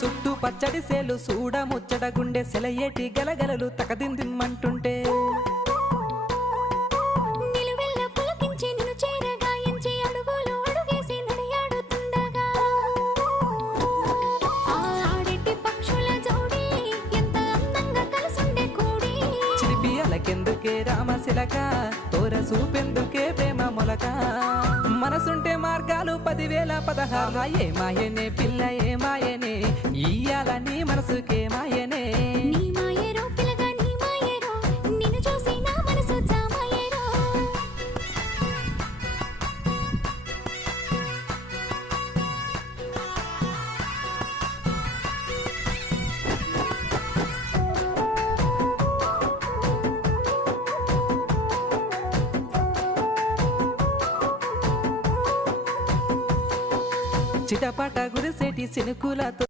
చుట్టూ పచ్చడి సేలు చూడ ముచ్చట గుండె సెలయేటి గలగలలు తకదిందిమ్మంటుంటే నిలువెల్ల పులకించి నిన్ను చేరగాయించి అడుగులు అడుగేసి నడియాడుతుండగా ఆడెట్టి పక్షుల జోడి ఎంత అందంగా కలుసుండే కూడి చిలిపి అలకెందుకే రామశిలక తోర చూపెందుకే ప్రేమ మొలక మనసుంటే మార్గాలు 10,000 ఏమాయనే పిల్ల ఏమాయనే ఇయ్యాల నీ మనసుకే మాయనే నీ మాయేరో పిల్లగా నీ మాయేరో నిన్ను చూసి నా మనసు జామాయేరో చిటపట గురిసేటి సినుకులతో